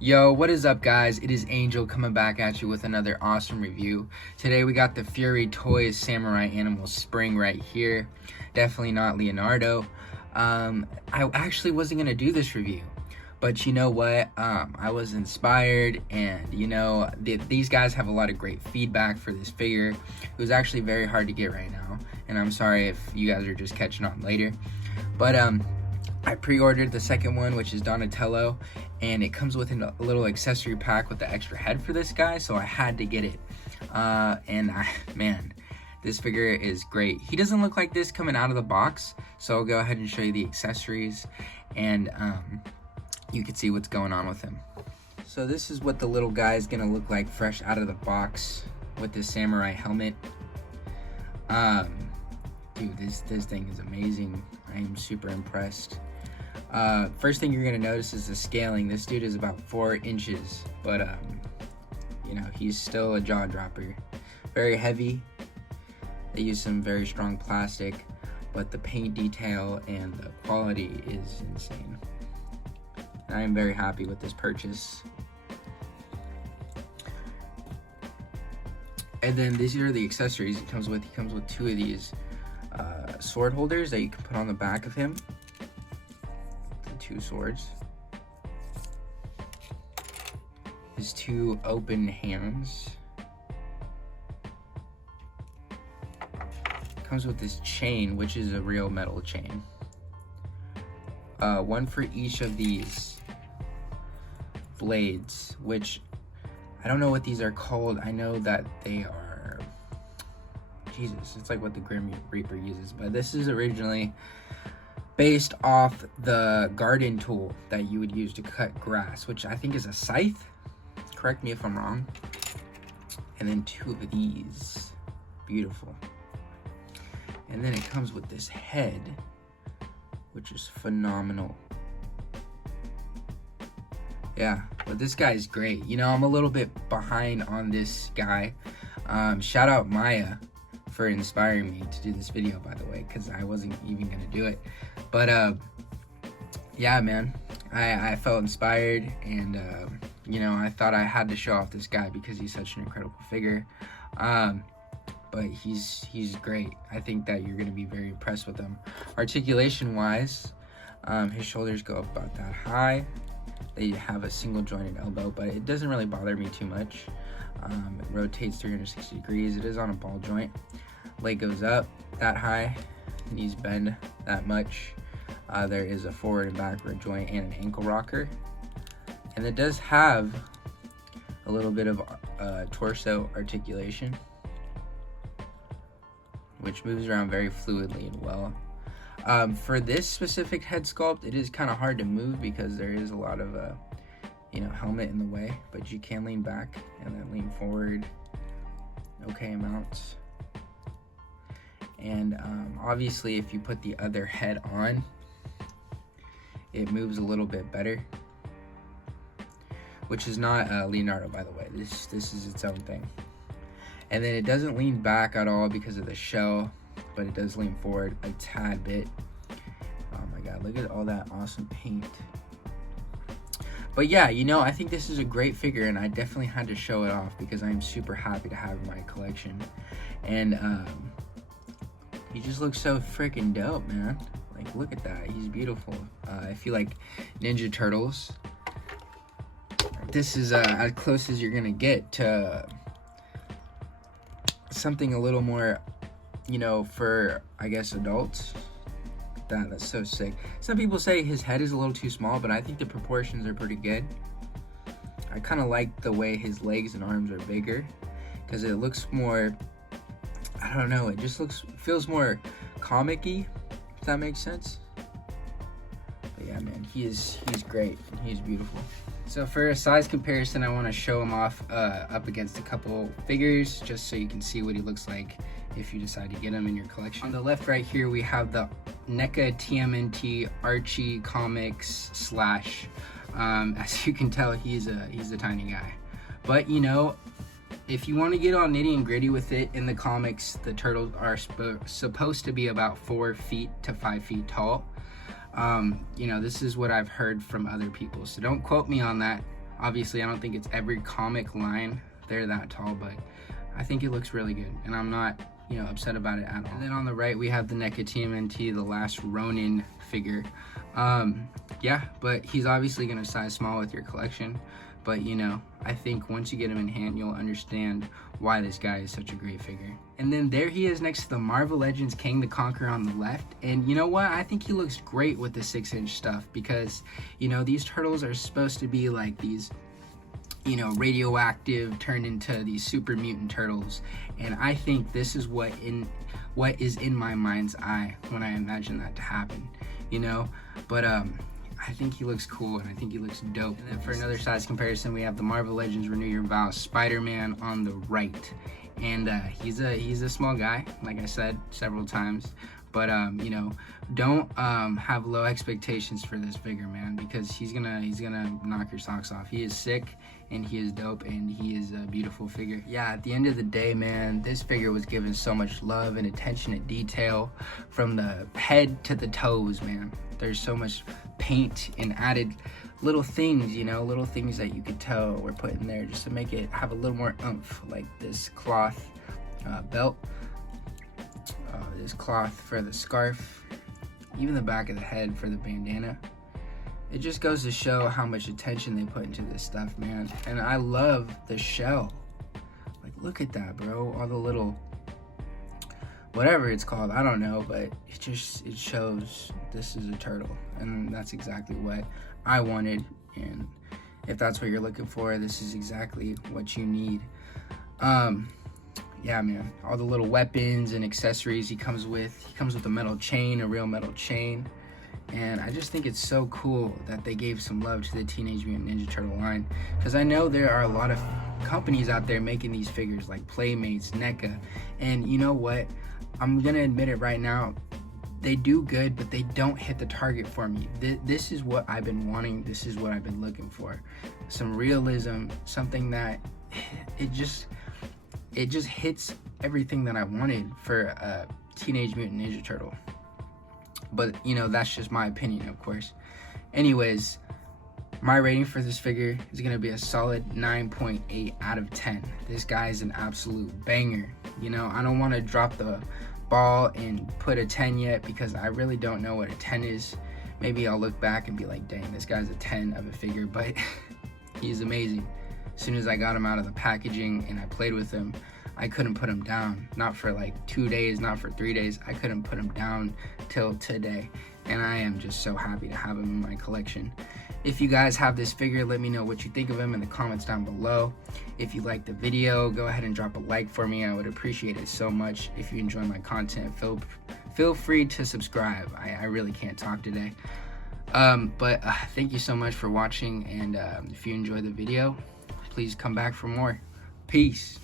Yo, what is up, guys? It is Angel coming back at you with another awesome review. Today we got the Fury Toys Samurai Animal Spring right here. Definitely not Leonardo. I actually wasn't gonna do this review, but you know what? I was inspired, and these guys have a lot of great feedback for this figure. It was actually very hard to get right now, and I'm sorry if you guys are just catching on later. But I pre-ordered the second one, which is Donatello, and it comes with a little accessory pack with the extra head for this guy, so I had to get it. Man, this figure is great. He doesn't look like this coming out of the box, so I'll go ahead and show you the accessories, and you can see what's going on with him. So this is what the little guy is gonna look like fresh out of the box with this samurai helmet. Dude, this thing is amazing. I am super impressed. First thing you're gonna notice is the scaling. This dude is about 4 inches, but he's still a jaw dropper. Very heavy. They use some very strong plastic, but the paint detail and the quality is insane. And I am very happy with this purchase. And then these are the accessories it comes with. He comes with 2 of these sword holders that you can put on the back of him. The 2 swords. His 2 open hands. Comes with this chain, which is a real metal chain. 1 for each of these blades, which I don't know what these are called. I know that they are, Jesus, it's like what the Grim Reaper uses, but this is originally based off the garden tool that you would use to cut grass, which I think is a scythe. Correct me if I'm wrong. And then 2 of these. Beautiful. And then it comes with this head, which is phenomenal. Yeah, but this guy's great. I'm a little bit behind on this guy. Shout out Maya for inspiring me to do this video, by the way, because I wasn't even gonna do it. But yeah, man, I felt inspired, and I thought I had to show off this guy because he's such an incredible figure. But he's great. I think that you're gonna be very impressed with him. Articulation wise, his shoulders go up about that high. They have a single jointed elbow, but it doesn't really bother me too much. It rotates 360 degrees. It is on a ball joint. Leg goes up that high. Knees bend that much. There is a forward and backward joint and an ankle rocker. And it does have a little bit of torso articulation, which moves around very fluidly and well. For this specific head sculpt, it is kind of hard to move because there is a lot of helmet in the way, but you can lean back and then lean forward okay amounts. And obviously if you put the other head on, it moves a little bit better, which is not Leonardo, by the way. This is its own thing. And then it doesn't lean back at all because of the shell, but it does lean forward a tad bit. Oh my god, look at all that awesome paint. But yeah, I think this is a great figure, and I definitely had to show it off because I'm super happy to have it in my collection. And he just looks so freaking dope, man. Like, look at that, he's beautiful. I feel like Ninja Turtles. This is as close as you're gonna get to something a little more, for, I guess, adults. That's so sick. Some people say his head is a little too small, but I think the proportions are pretty good. I kind of like the way his legs and arms are bigger because it looks more, I don't know, it just feels more comic-y, if that makes sense. But yeah, man, he's great. He's beautiful. So for a size comparison, I want to show him off up against a couple figures just so you can see what he looks like if you decide to get him in your collection. On the left right here, we have the NECA TMNT Archie Comics Slash. As you can tell, he's a tiny guy. But if you want to get all nitty and gritty with it, in the comics, the turtles are supposed to be about 4 feet to 5 feet tall. This is what I've heard from other people, so don't quote me on that. Obviously, I don't think it's every comic line they're that tall, but I think it looks really good, and I'm not, you know, upset about it at all. And then on the right, we have the NECA TMNT, the last Ronin figure. Yeah, but he's obviously gonna size small with your collection, but you know, I think once you get him in hand, you'll understand why this guy is such a great figure. And then there he is next to the Marvel Legends Kang the Conqueror on the left. And you know what? I think he looks great with the 6-inch stuff because, you know, these turtles are supposed to be like these, you know, radioactive turned into these super mutant turtles. And I think this is what is in my mind's eye when I imagine that to happen, you know? But I think he looks cool, and I think he looks dope. And then for another size comparison, we have the Marvel Legends Renew Your Vows Spider-Man on the right. And he's a small guy, like I said several times. But you know, don't have low expectations for this figure, man, because he's gonna knock your socks off. He is sick, and he is dope, and he is a beautiful figure. Yeah, at the end of the day, man, this figure was given so much love and attention to detail, from the head to the toes, man. There's so much paint and added little things, you know, little things that you could tell were put in there just to make it have a little more oomph, like this cloth belt, this cloth for the scarf, even the back of the head for the bandana. It just goes to show how much attention they put into this stuff, man. And I love the shell. Like, look at that, bro. All the little, whatever it's called, I don't know, but it shows this is a turtle, and that's exactly what I wanted. And if that's what you're looking for, this is exactly what you need. Yeah, man, all the little weapons and accessories he comes with a metal chain, a real metal chain. And I just think it's so cool that they gave some love to the Teenage Mutant Ninja Turtle line, because I know there are a lot of companies out there making these figures like Playmates, NECA, and you know what? I'm gonna admit it right now, they do good, but they don't hit the target for me. This is what I've been wanting. This is what I've been looking for. Some realism, something that it just hits everything that I wanted for a Teenage Mutant Ninja Turtle. But, you know, that's just my opinion, of course. Anyways, my rating for this figure is going to be a solid 9.8 out of 10. This guy is an absolute banger. You know, I don't want to drop the ball and put a 10 yet, because I really don't know what a 10 is. Maybe I'll look back and be like, dang, this guy's a 10 of a figure, but he's amazing. As soon as I got him out of the packaging and I played with him, I couldn't put him down. Not for like 2 days, not for 3 days. I couldn't put him down till today. And I am just so happy to have him in my collection. If you guys have this figure, let me know what you think of him in the comments down below. If you liked the video, go ahead and drop a like for me. I would appreciate it so much. If you enjoy my content, feel free to subscribe. I really can't talk today. But thank you so much for watching. And if you enjoyed the video, please come back for more. Peace.